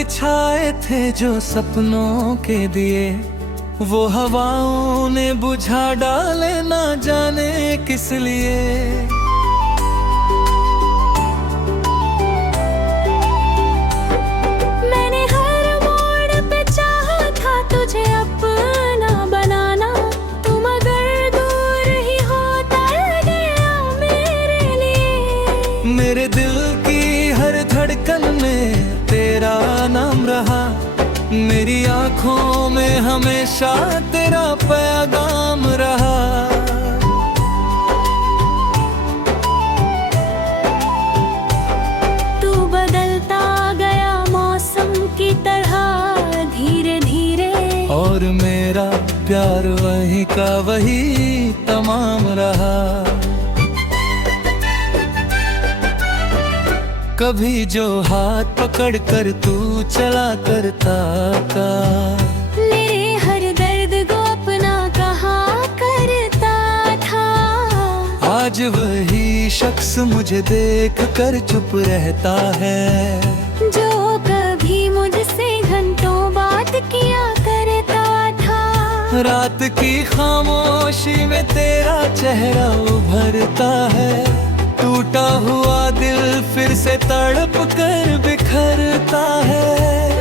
बिछाए थे जो सपनों के दिए, वो हवाओं ने बुझा डाले ना जाने किस लिए। मैंने हर मोड़ पे चाहा था तुझे अपना बनाना, तू मगर दूर ही होता गया मेरे लिए। मेरे दिल की हर धड़कन में तेरा नाम रहा, मेरी आँखों में हमेशा तेरा पैगाम रहा। तू बदलता गया मौसम की तरह धीरे धीरे, और मेरा प्यार वही का वही तमाम रहा। कभी जो हाथ पकड़ कर तू चला करता था, मेरे हर दर्द को अपना कहा करता था। आज वही शख्स मुझे देख कर चुप रहता है, जो कभी मुझसे घंटों बात किया करता था। रात की खामोशी में तेरा चेहरा उभरता है, टूटा हुआ दिल फिर से तड़प कर बिखरता है।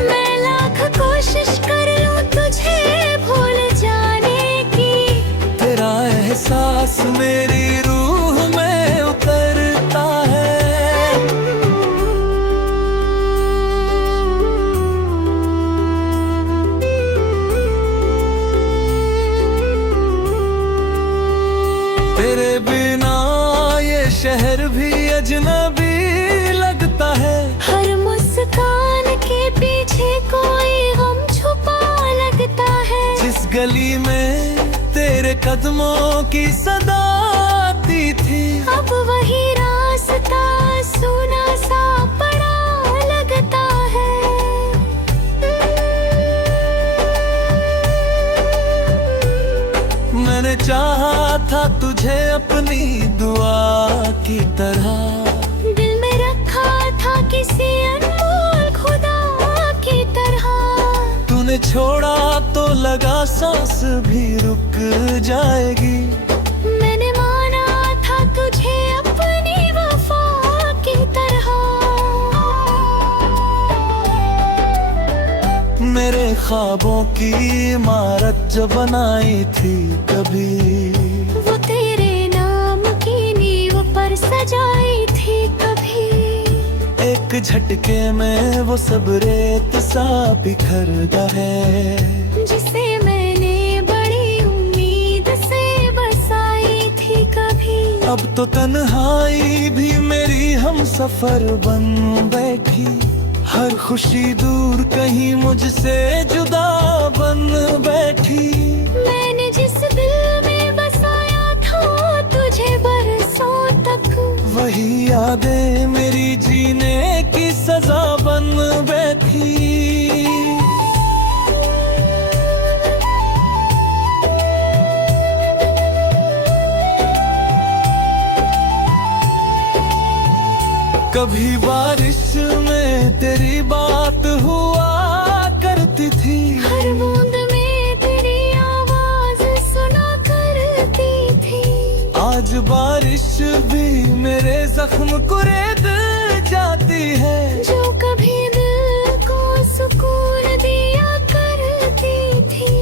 मैं लाख कोशिश कर लूं तुझे भूल जाने की, तेरा एहसास मेरी रूह में उतरता है। तेरे बिना ये शहर भी अजनबी लगता है, हर मुस्कान के पीछे कोई गम छुपा लगता है। जिस गली में तेरे कदमों की सदा आती थी, अब वही रास्ता सुना सा पड़ा लगता है। मैंने चाहा था तुझे अपनी दुआ की तरह, दिल में रखा था किसी अनमोल खुदा की तरह। तूने छोड़ा तो लगा सांस भी रुक जाएगी। मैंने माना था तुझे अपनी वफा की तरह। मेरे ख्वाबों की इमारत जो बनाई थी कभी, वो तेरे नाम की नींव पर सजाई थी कभी। एक झटके में वो सब रेत सा बिखरता है, जिसे मैंने बड़ी उम्मीद से बसाई थी कभी। अब तो तन्हाई भी मेरी हम सफर बन बैठी, हर खुशी दूर कहीं मुझसे जुदा बन बैठी। मैंने जिस दिल में बसाया था तुझे बरसों तक, वही यादें मेरी जीने की सजा बन बैठी। कभी बारिश में तेरी बात हुआ करती थी, हर बूंद में तेरी आवाज सुना करती थी। आज बारिश भी मेरे जख्म को रेत जाती है, जो कभी दिल को सुकून दिया करती थी।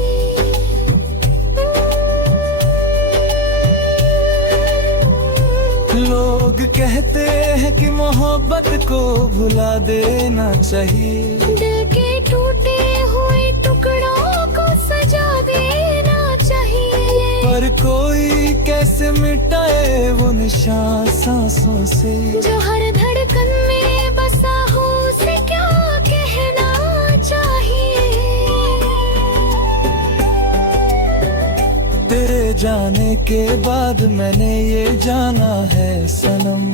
लोग कहते हैं कि मोहब्बत को भुला देना चाहिए, दिल के टूटे हुए टुकड़ों को सजा देना चाहिए। पर कोई कैसे मिटाए वो निशान सांसों से, जो हर धड़कन में बसा हो उसे क्या कहना चाहिए। तेरे जाने के बाद मैंने ये जाना है सनम,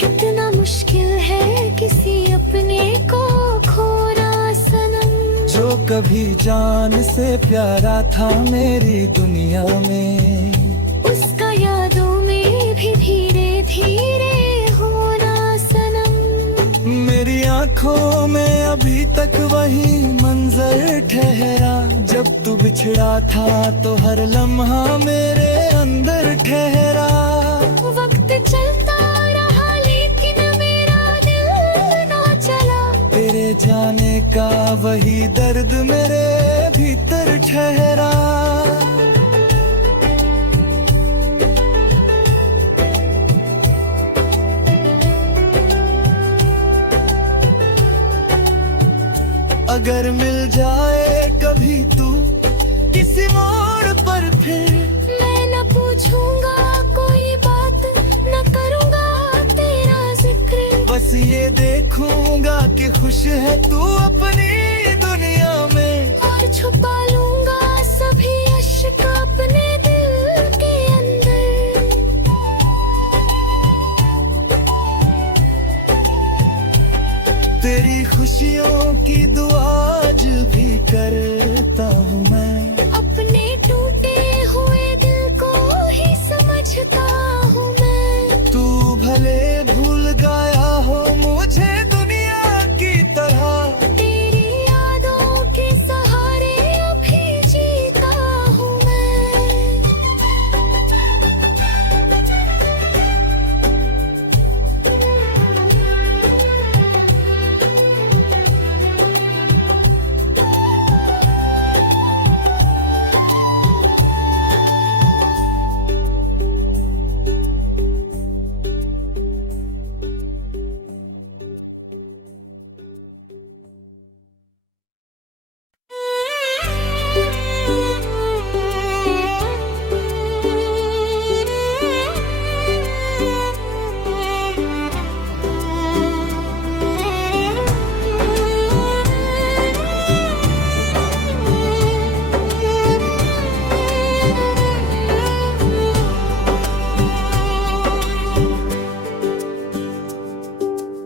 कितना मुश्किल है किसी अपने को खोना सनम। जो कभी जान से प्यारा था मेरी दुनिया में, उसका यादों में भी धीरे धीरे होना सनम। मेरी आंखों में अभी तक वही मंजर ठहरा। जब तू बिछड़ा था तो हर लम्हा मेरे अंदर ठहरा। वक्त चलता रहा लेकिन मेरा दिल ना चला। तेरे जाने का वही दर्द मेरे भीतर ठहरा। अगर मिल जाए कभी तू किसी मोड़ पर फिर, मैं न पूछूंगा कोई बात, न करूंगा तेरा जिक्र। बस ये देखूंगा कि खुश है तू अपनी दुनिया में। और छुपा लूंगा सभी अश्क अपने दिल के अंदर। तेरी खुशियों की दुआ आज भी करता हूँ मैं। अपने टूटे हुए दिल को ही समझता हूँ मैं। तू भले भूल गया हो मुझे दुनिया की तरह, तेरी यादों के सहारे अभी जीता हूँ मैं।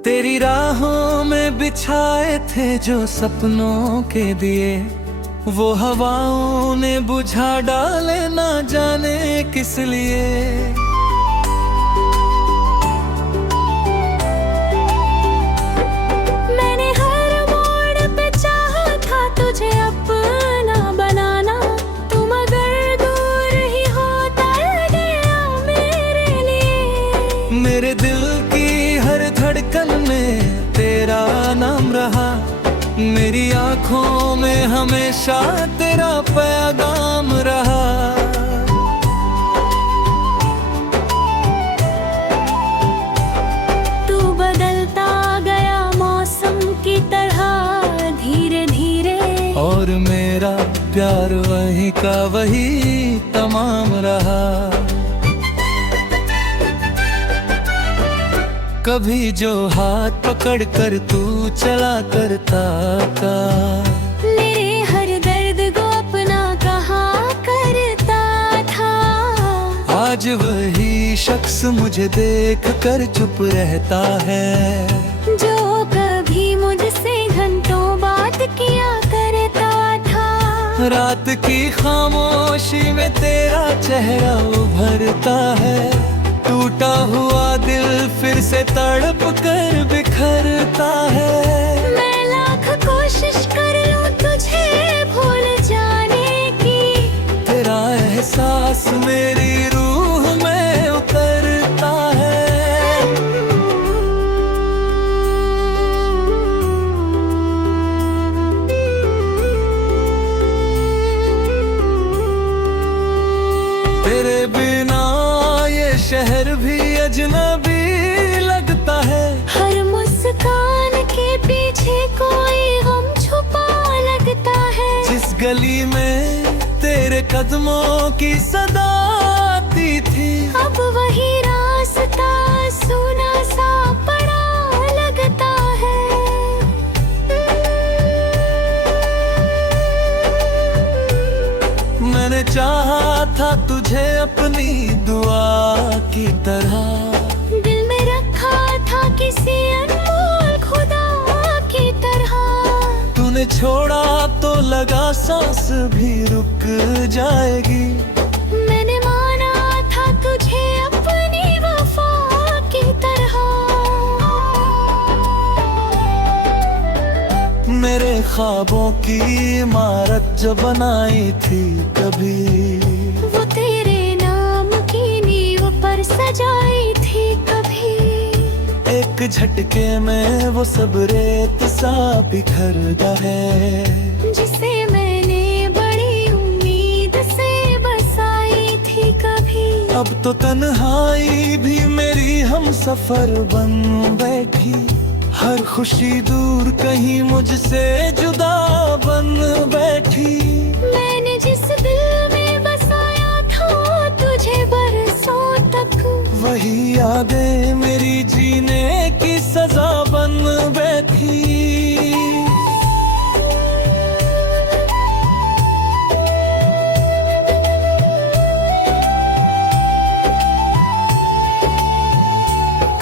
तेरी राहों में बिछाए थे जो सपनों के दिए, वो हवाओं ने बुझा डाले ना जाने किस लिए। मैंने हर मोड़ पे चाहा था तुझे अपना बनाना। तुम अगर दूर ही होता गया मेरे लिए। मेरे दिल की हर धड़कन में तेरा नाम रहा। मेरी आंखों में हमेशा तेरा पैगाम रहा। तू बदलता गया मौसम की तरह धीरे धीरे। और मेरा प्यार वही का वही तमाम रहा। कभी जो हाथ पकड़ कर तू चला करता था, मेरे हर दर्द को अपना कहा करता था। आज वही शख्स मुझे देख कर चुप रहता है। जो कभी मुझसे घंटों बात किया करता था। रात की खामोशी में तेरा चेहरा उभरता है। टूटा हुआ दिल फिर से तड़प कर बिखरता है। मैं लाख कोशिश कर लूं तुझे भूल जाने की। तेरा एहसास मेरी रूह में उतरता है। तेरे बिना ये शहर भी अजनबी लगता है। हर मुस्कान के पीछे कोई गम छुपा लगता है। जिस गली में तेरे कदमों की सदा आती थी, अब वही रास्ता सुना सा पड़ा लगता है। मैंने चाहा था तुझे अपनी दुआ की तरह। दिल में रखा था किसी अनमोल खुदा की तरह। तूने छोड़ा तो लगा सांस भी रुक जाएगी। मैंने माना था तुझे अपनी वफा की तरह। ख्वाबों की इमारत जो बनाई थी कभी, वो तेरे नाम की नींव पर सजाई थी कभी। एक झटके में वो सब रेत सा बिखरता है, जिसे मैंने बड़ी उम्मीद से बसाई थी कभी। अब तो तन्हाई भी मेरी हम सफर बन बैठी, हर खुशी दूर कहीं मुझसे जुदा बन बैठी। मैंने जिस दिल में बसाया था तुझे बरसों तक, वही यादें मेरी जीने की सजा बन बैठी।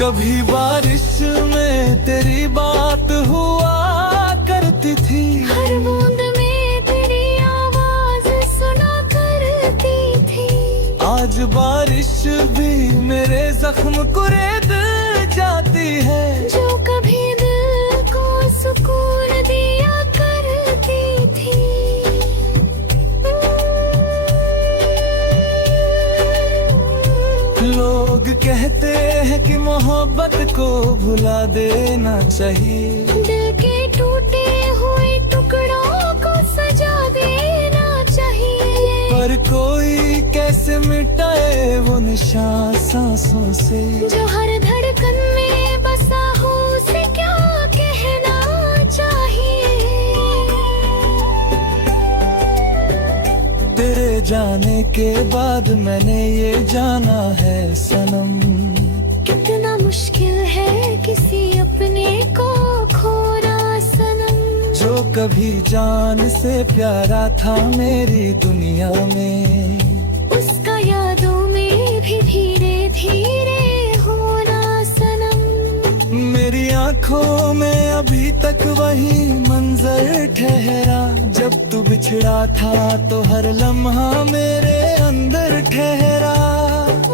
कभी बारिश में तेरी बात हुआ करती थी, हर बूंद में तेरी आवाज सुना करती थी। आज बारिश भी मेरे जख्म कुरेद जाती है, जो कभी दिल को सुकून दिया करती थी। लोग कहते हैं कि मोहब्बत को भुला देना चाहिए, दिल के टूटे हुए टुकड़ों को सजा देना चाहिए। पर कोई कैसे मिटाए वो निशान सांसों से, जो हर धड़कन में बसा हो उसे क्या कहना चाहिए। तेरे जाने के बाद मैंने ये जाना है सनम, कितना मुश्किल है किसी अपने को खोना सनम। जो कभी जान से प्यारा था मेरी दुनिया में, उसका यादों में भी धीरे धीरे होना सनम। मेरी आंखों में अभी तक वही मंजर ठहरा, जब तू बिछड़ा था तो हर लम्हा मेरे अंदर ठहरा।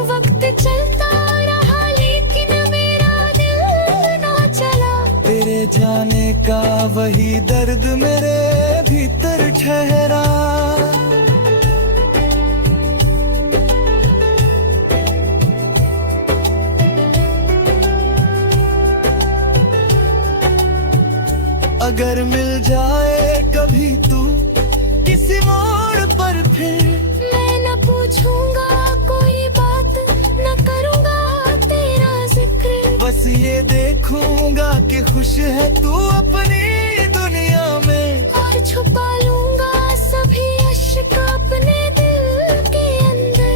वक्त चलता रहा लेकिन मेरा दिल ना चला, तेरे जाने का वही दर्द मेरे भीतर ठहरा। अगर मिल जाए कभी तू किसी मोड़ पर फिर, मैं न पूछूंगा कोई बात, न करूंगा तेरा जिक्र। बस ये देखूंगा कि खुश है तू अपनी दुनिया में, और छुपा लूंगा सभी अश्क अपने दिल के अंदर।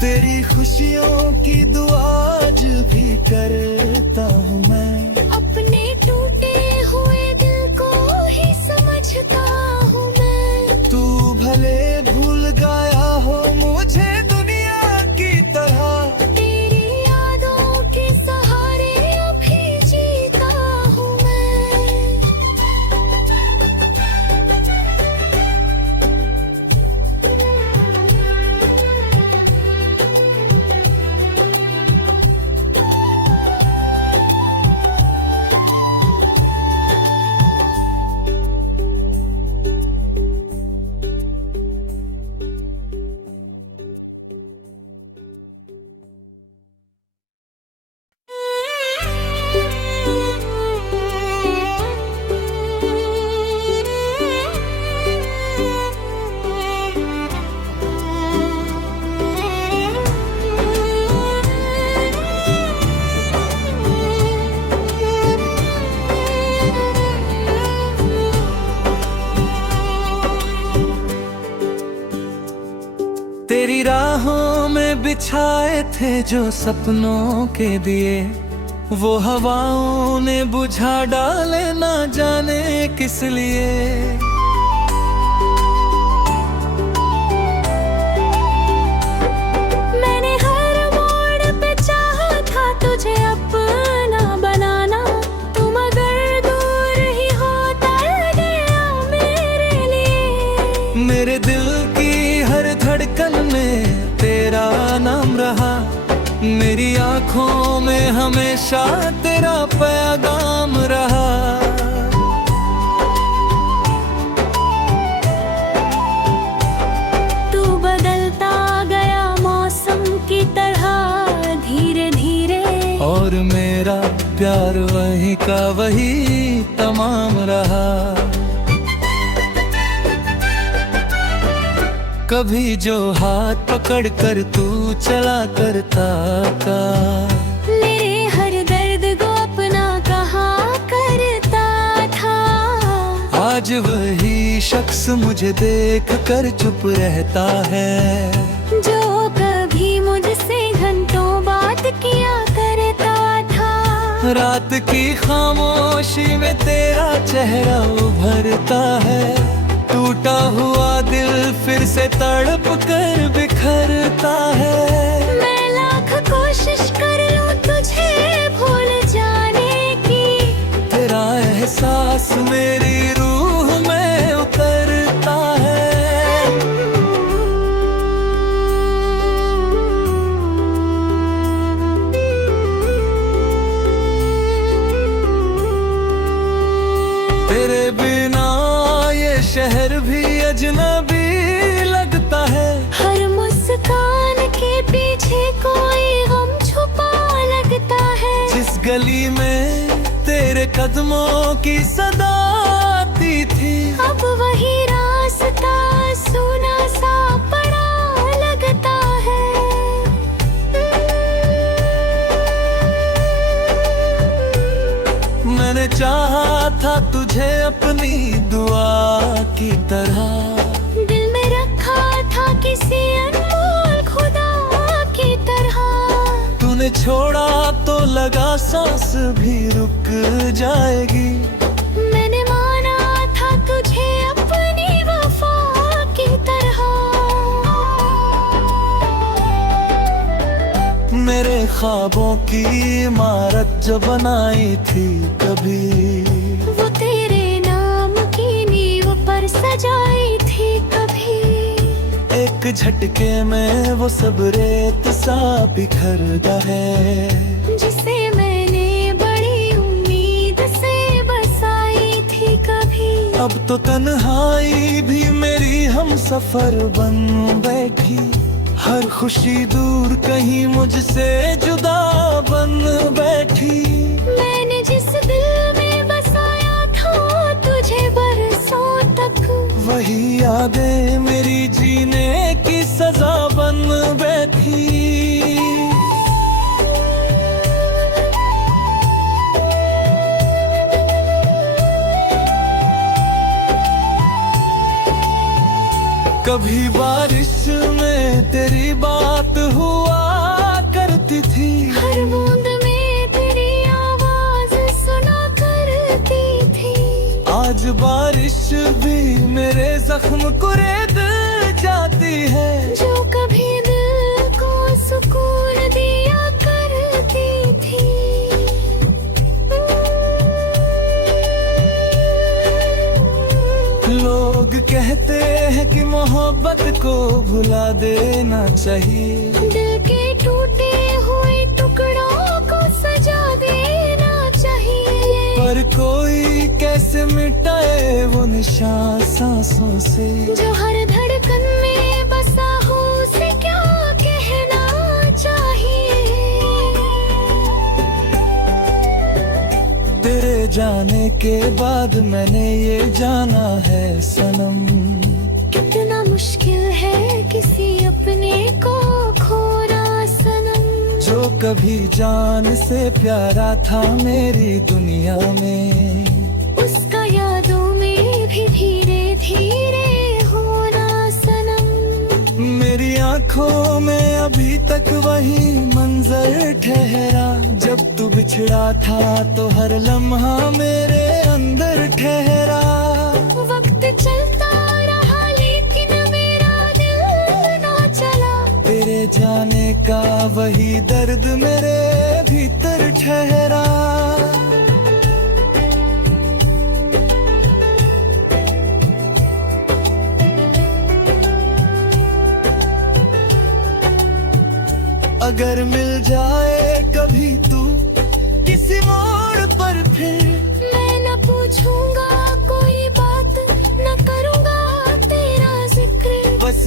तेरी खुशियों की दुआ आज भी करता हूँ मैं, अपने टूटे हुए दिल को ही समझता हूँ मैं। तू भले भूल गया हो मुझे दुनिया की तरह, तेरी यादों के सहारे अभी जीता हूँ मैं। तेरी राहों में बिछाए थे जो सपनों के दिए, वो हवाओं ने बुझा डाले ना जाने किस लिए। मैंने हर मोड़ पे चाहा था तुझे अपना बनाना, तुम अगर दूर ही होता गया मेरे लिए। मेरे दिल की हर धड़कन में तेरा नाम रहा, मेरी आंखों में हमेशा तेरा पैगाम रहा। तू बदलता गया मौसम की तरह धीरे धीरे, और मेरा प्यार वही का वही तमाम रहा। कभी जो हाथ पकड़ कर तू चला करता था, मेरे हर दर्द को अपना कहा करता था। आज वही शख्स मुझे देख कर चुप रहता है, जो कभी मुझसे घंटों बात किया करता था। रात की खामोशी में तेरा चेहरा उभरता है। टूटा हुआ दिल फिर से तड़प कर बिखरता है। मैं लाख कोशिश कर लूं तुझे भूल जाने की, तेरा एहसास मेरी रूह में उतरता है। तेरे बिना ये शहर भी अजनबी लगता है। हर मुस्कान के पीछे कोई गम छुपा लगता है। जिस गली में तेरे कदमों की सदा आती थी, अब वही रास्ता सुना सा पड़ा लगता है। मैंने चाहा था तुझे अपनी दुआ की तरह, दिल में रखा था किसी अनमोल खुदा की तरह। तूने छोड़ा तो लगा सांस भी रुक जाएगी। मैंने माना था तुझे अपनी वफा की तरह। मेरे ख्वाबों की इमारत जो बनाई थी कभी, वो तेरे नाम की नींव पर सजाई थी कभी। एक झटके में वो सब रेत सा बिखरता है, जिसे मैंने बड़ी उम्मीद से बसाई थी कभी। अब तो तन्हाई भी मेरी हम सफर बन बैठी। हर खुशी दूर कहीं मुझसे जुदा बन बैठी। मैंने जिस दिल में बसाया था तुझे बरसों तक, वही यादें मेरी जीने की सजा बन बैठी। कभी बारिश में तेरी बात हुआ करती थी, हर बूंद में तेरी आवाज सुना करती थी। आज बारिश भी मेरे जख्म को रेत जाती है। जो कभी दिल को सुकून दिया करती थी। लोग कहते हैं कि मोहब्बत को भुला देना चाहिए, दिल के टूटे हुए टुकड़ों को सजा देना चाहिए। पर कोई कैसे मिटाए वो निशान सांसों से, जो हर धड़कन में बसा हो उसे क्या कहना चाहिए। तेरे जाने के बाद मैंने ये जाना है सनम, कितना मुश्किल है किसी अपने को खोना सनम। जो कभी जान से प्यारा था मेरी दुनिया में, उसका यादों में भी धीरे धीरे होना सनम। मेरी आंखों में अभी तक वही मंजर ठहरा। जब तू बिछड़ा था तो हर लम्हा मेरे अंदर ठहरा। वक्त चलता रहा लेकिन मेरा दिल ना चला। तेरे जाने का वही दर्द मेरे भीतर ठहरा। अगर मिल जाए कभी तू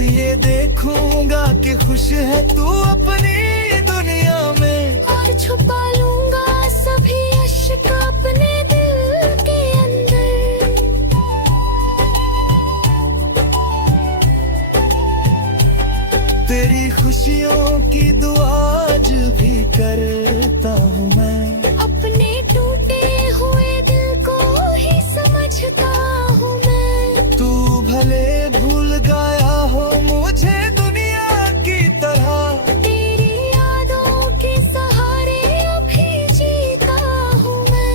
ये देखूंगा कि खुश है तू अपनी दुनिया में। और छुपा लूंगा सभी अश्क अपने दिल के अंदर। तेरी खुशियों की दुआ आज भी करता हूँ मैं। अपने टूटे हुए दिल को ही समझता हूँ मैं। तू भले भूल गया हो मुझे दुनिया की तरह, तेरी यादों के सहारे अभी जीता हूँ मैं।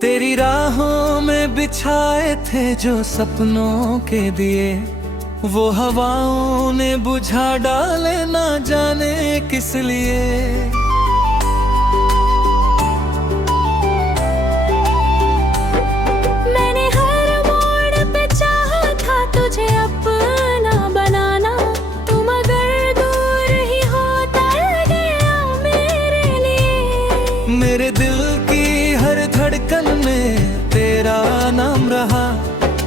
तेरी राहों में बिछाए थे जो सपनों के दिए, वो हवाओं ने बुझा डाले ना जाने किस लिए। मैंने हर मोड़ पे चाहा था तुझे अपना बनाना, तुम अगर दूर ही होता गया मेरे लिए। मेरे दिल की हर धड़कन में तेरा नाम रहा,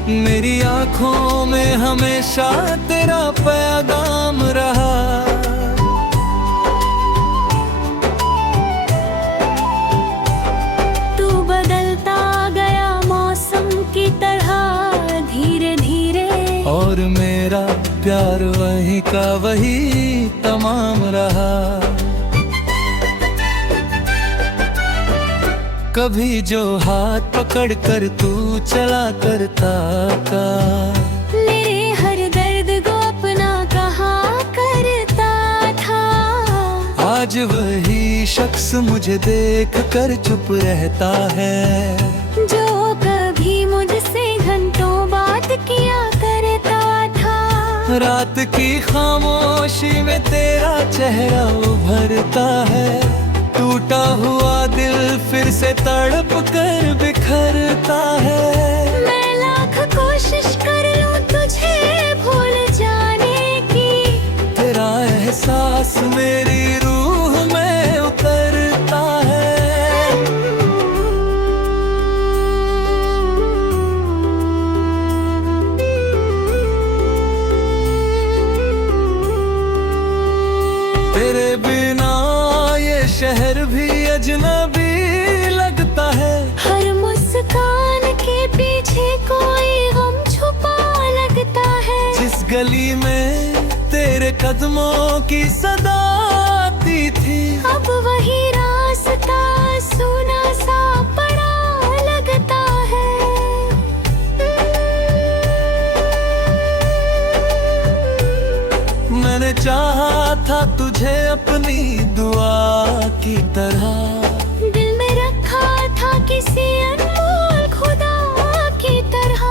मेरी आँखों में हमेशा तेरा पैगाम रहा। तू बदलता गया मौसम की तरह धीरे धीरे, और मेरा प्यार वही का वही तमाम रहा। कभी जो हाथ पकड़ कर तू चला करता था, मेरे हर दर्द को अपना कहा करता था। आज वही शख्स मुझे देख कर चुप रहता है, जो कभी मुझसे घंटों बात किया करता था। रात की खामोशी में तेरा चेहरा उभरता है, टूटा हुआ दिल फिर से तड़प कर बिखरता है। मैं लाख कोशिश कर लूं तुझे भूल जाने की, तेरा एहसास मेरी रूह में उतरता है। तेरे बिना ये शहर भी अजनबी लगता है। हर मुस्कान के पीछे कोई गम छुपा लगता है। जिस गली में तेरे कदमों की सदा आती थी, अब वही रास्ता सूना सा पड़ा लगता है। मैंने चाहा था तुझे अपनी दुआ की तरह, दिल में रखा था किसी अनमोल खुदा की तरह।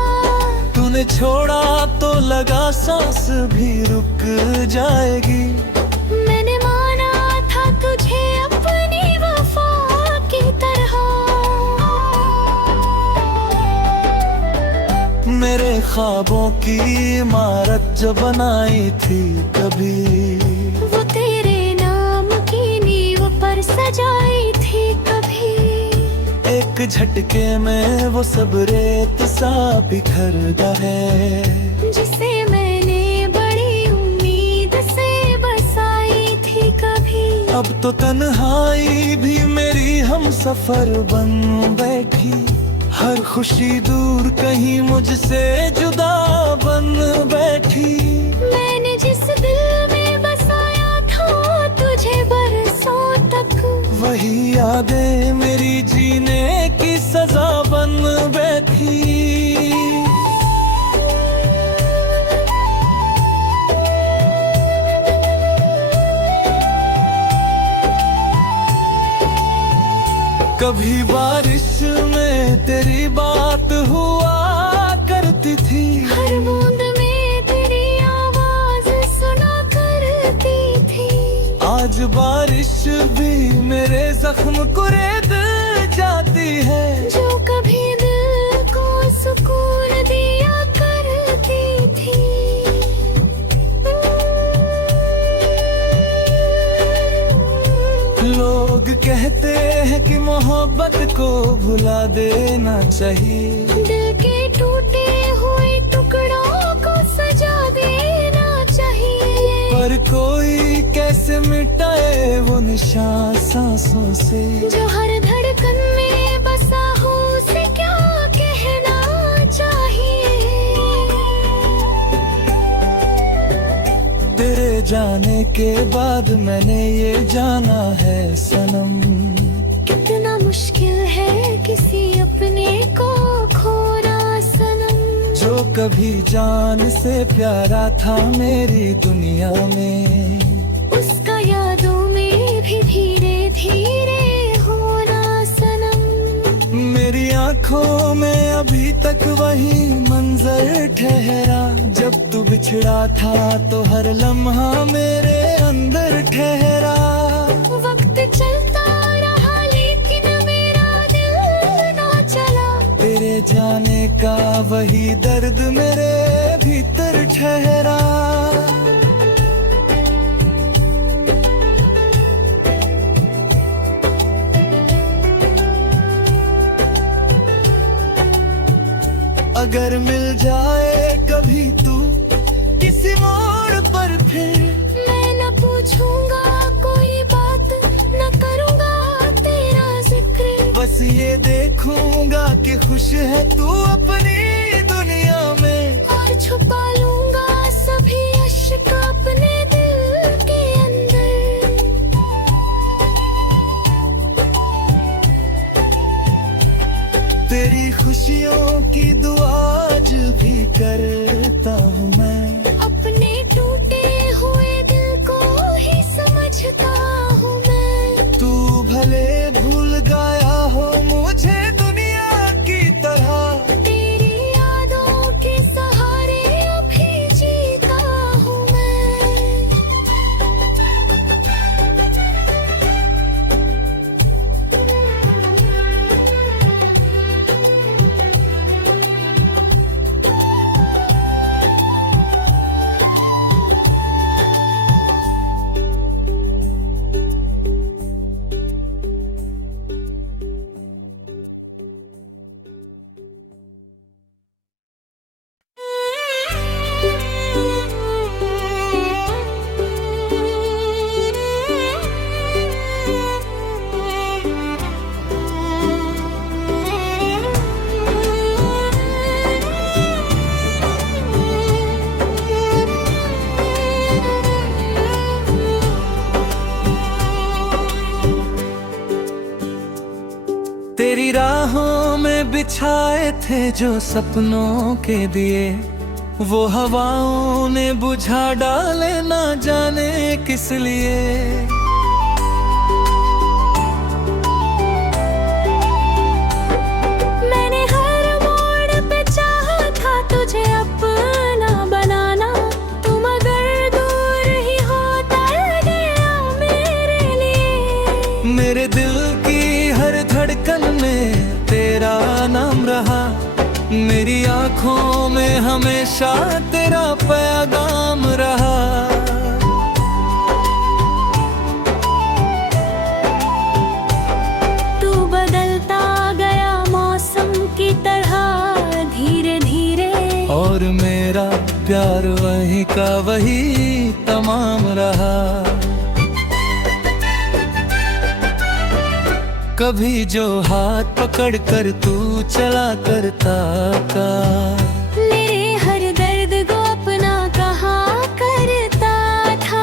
तूने छोड़ा तो लगा सांस भी रुक जाएगी। मैंने माना था तुझे अपनी वफा की तरह। मेरे ख्वाबों की इमारत जो बनाई थी कभी, वो तेरे नाम की नींव पर सजाई थी कभी। एक झटके में वो सब रेत सा बिखर गए, जिसे मैंने बड़ी उम्मीद से बसाई थी कभी। अब तो तन्हाई भी मेरी हम सफर बन बैठी, हर खुशी दूर कहीं मुझसे जुदा बन बैठी। मैंने जिस दिल में बसाया था तुझे बरसों तक, वही यादें मेरी जीने की सजा बन बैठी। कभी बारिश में तेरी बात हुआ करती थी, हर बूंद में तेरी आवाज सुना करती थी। आज बारिश भी मेरे जख्म कुरेद जाती है, जो कभी दिल को सुकून दिया करती थी। लोग कहते हैं कि मोहब्बत को भुला देना चाहिए, दिल के टूटे हुए टुकड़ों को सजा देना चाहिए। पर कोई कैसे मिटाए वो निशान सांसों से, जो हर धड़कन में बसा हो उसे क्या कहना चाहिए। तेरे जाने के बाद मैंने ये जाना है सनम, कितना मुश्किल है किसी अपने को खोना सनम। जो कभी जान से प्यारा था मेरी दुनिया में, उसका यादों में भी धीरे धीरे होना सनम। मेरी आंखों में अभी तक वही मंजर ठहरा, जब तू बिछड़ा था तो हर लम्हा मेरे अंदर ठहरा। वक्त चलता रहा लेकिन मेरा दिल ना चला, तेरे जाने का वही दर्द मेरे भीतर ठहरा। अगर मिल जाए कभी तू किसी मोड़ पर फिर, मैं न पूछूंगा कोई बात, न करूंगा तेरा जिक्र। बस ये देखूंगा कि खुश है तू अपनी दुनिया में, और छुपा लूंगा सभी अश्क अपने दिल के अंदर। तेरी खुशियों की दुआ आज भी करता हूँ मैं, अपने टूटे हुए दिल को ही समझता हूँ मैं। तू भले भूल गया हो मुझे दुनिया की तरह, तेरी यादों के सहारे अभी जीता हूँ मैं। तेरी राहों में बिछाए थे जो सपनों के दिए, वो हवाओं ने बुझा डाले ना जाने किस लिए। मैंने हर मोड़ पे चाहा था तुझे अपना बनाना, तुम अगर दूर ही होता गया मेरे लिए। मेरे दिल की हर धड़कन में तेरा नाम रहा, मेरी आंखों में हमेशा तेरा पैगाम रहा। तू बदलता गया मौसम की तरह धीरे धीरे, और मेरा प्यार वही का वही तमाम रहा। कभी जो हाथ पकड़ कर तू चला करता था, मेरे हर दर्द को अपना कहा करता था।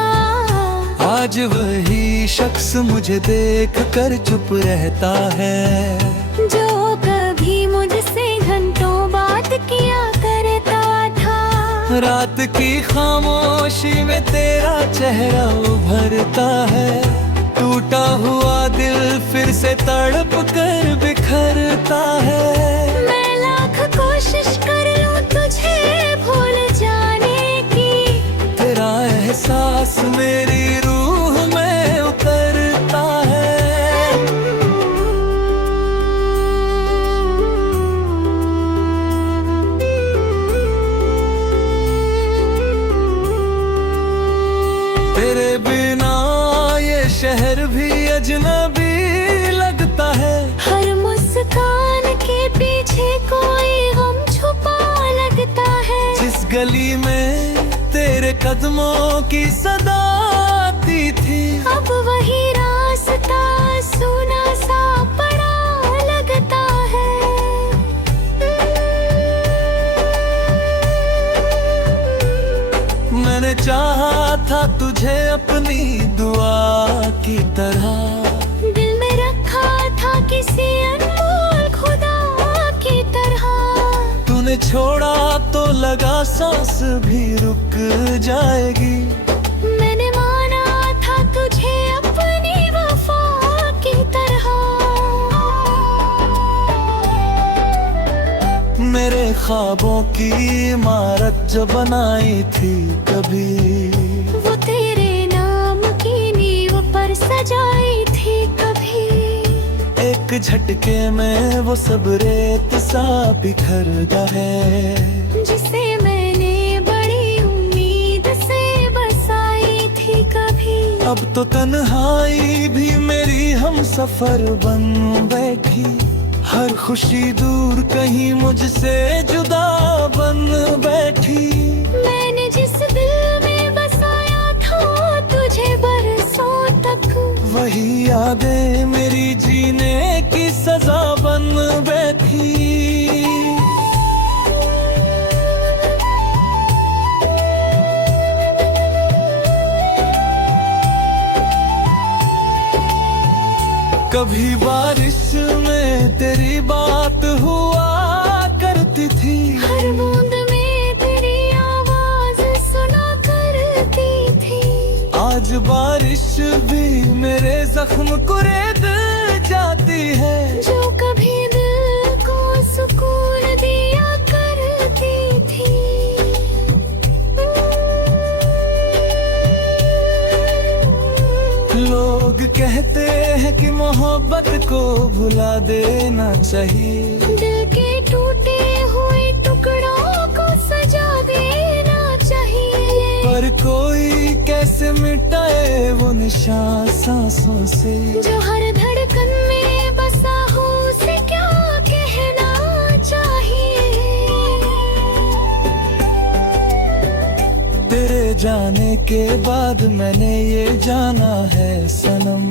आज वही शख्स मुझे देख कर चुप रहता है, जो रात की खामोशी में तेरा चेहरा उभरता है, टूटा हुआ दिल फिर से तड़प कर बिखरता है। मैं लाख कोशिश कर लूं तुझे भूल जाने की, तेरा एहसास मेरी रूह में उतरता है। तेरे बिना ये शहर भी अजनबी लगता है। हर मुस्कान के पीछे कोई गम छुपा लगता है। जिस गली में तेरे कदमों की सदा आती थी, अब वही रास्ता सुना सा पड़ा लगता है। मैंने चाहा था तुझे अपनी दुआ की तरह, दिल में रखा था किसी अनमोल खुदा की तरह। तूने छोड़ा तो लगा सांस भी रुक जाएगी। मैंने माना था तुझे अपनी वफा की तरह। मेरे ख्वाबों की इमारत जो बनाई थी कभी, वो तेरे नाम की नींव पर सजाई थी कभी। एक झटके में वो सब रेत सा बिखरता है, जिसे मैंने बड़ी उम्मीद से बसाई थी कभी। अब तो तन्हाई भी मेरी हम सफर बन बैठी। हर खुशी दूर कहीं मुझसे जुदा बन बैठी। मैंने जिस दिल में बसाया था तुझे बरसों तक, वही यादें मेरी जीने की सजा बन बैठी। कभी बारिश में तेरी बात हुआ करती थी, हर बूंद में तेरी आवाज सुना करती थी। आज बारिश भी मेरे जख्म कुरेद जाती है। जो कभी दिल को सुकून दिया करती थी। लोग कहते हैं कि मोहब्बत को भुला देना चाहिए, दिल के टूटे हुए टुकड़ों को सजा देना चाहिए। पर कोई कैसे मिटाए वो निशान सांसों से, जो हर धड़कन में बसा हो उसे क्या कहना चाहिए। तेरे जाने के बाद मैंने ये जाना है सनम,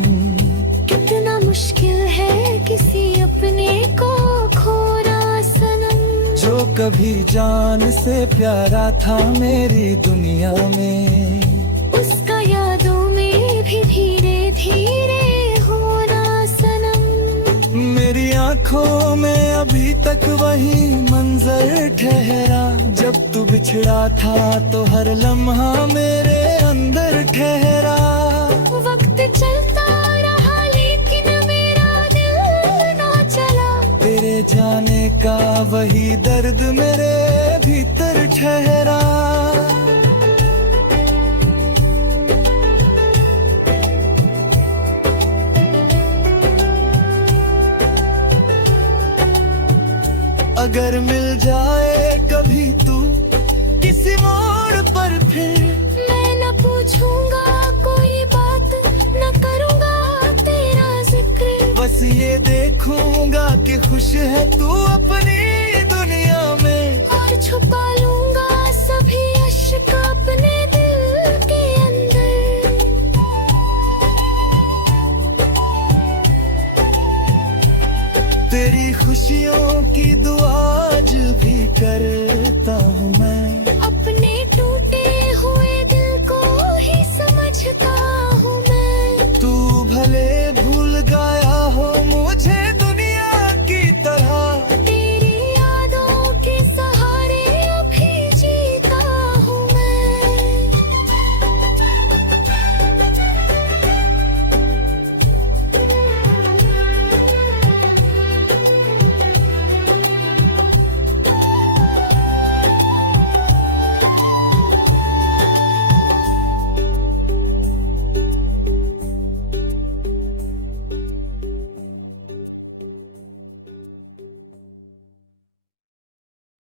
कितना मुश्किल है किसी अपने को खोना सनम। जो कभी जान से प्यारा था मेरी दुनिया में, उसका यादों में भी धीरे धीरे होना सनम। मेरी आंखों में अभी तक वही मंजर ठहरा। जब तू बिछड़ा था तो हर लम्हा मेरे अंदर ठहरा। वक्त चलता रहा लेकिन मेरा दिल ना चला। तेरे जाने का वही दर्द मेरे भीतर ठहरा। अगर मिल जाए कभी तू किसी मोड़ पर फिर, मैं न पूछूंगा कोई बात, न करूंगा तेरा जिक्र। बस ये देखूंगा कि खुश है तू अपनी दुनिया में। और छुपा लूंगा सभी अश्क अपने दिल के अंदर। तेरी खुशियों की दुआ आज भी करता हूँ मैं। अपने टूटे हुए दिल को ही समझता हूँ मैं। तू भले